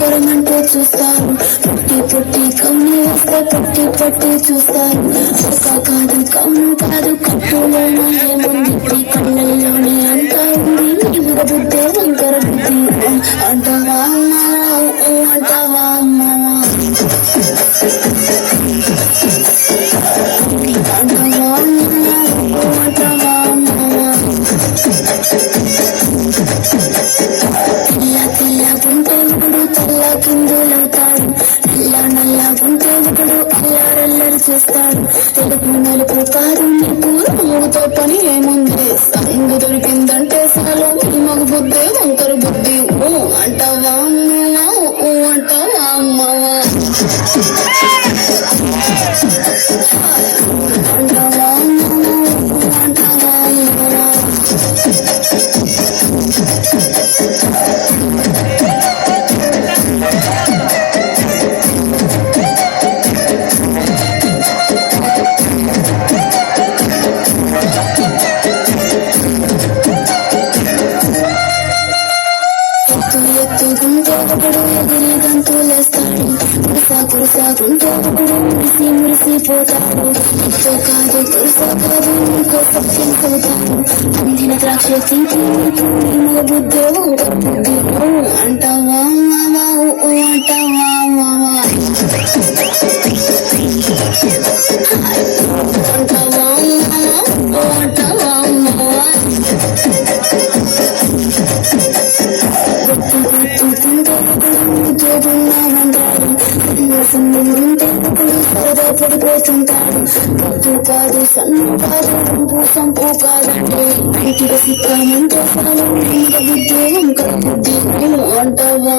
కొరమంటూ చూస్తారు, పుట్టి పుట్టి కౌని వస్తే పట్టి పట్టి చూస్తారు. కాదు కౌను కాదు కట్టులోనే ఏముంది, కళ్ళల్లోనే అంతా ఉంది. ఇవిడ బుద్ధే వంకర బుద్ధి అంటావా అంటావా అమ్మవా అంటావా అంటావా అమ్మవా. తెల్లగుంటే ఒకడు తెల్ల కిందులవుతాడు, నల్లగుంటే ఒకడు అల్లారల్లరి చేస్తాడు. తెలుగు నలుపు కాదు నీకు రంగుతో పని ఏముంది, సంగు దొరికిందంటే చాలు ఈ మగ బుద్ధి వంకర బుద్ధి. ఓ అంటావా అమ్మవా ఓ అంటావా అమ్మవా అంటావా అమ్మవా అంటావా అమ్మవా. ఎత్తుకుంటే ఒకడు ఎగిరి గంతులేస్తాడు, కురుసాకుంటే ఒకడు మురిసి మురిసిపోతాడు. ఎత్తు కాదు కురుసా కాదు ఇంకో సత్యం అవుతాడు. అందిన ద్రాక్ష తీపి మగ బుద్ధి వంకర బుద్ధి. అంటావా మావా ఓ అంటావా మావా అంటావా మావా ఓ అంటావా మావా. సన్నుంటే ఒకడు సరదా పడిపోతుంటాడు. పొద్దు కాదు సన్ను కాదు సంపు కాదంటే బయటికి సిక్కామంటే చాలు బుద్ధి వంకర బుద్ధి. అంటావా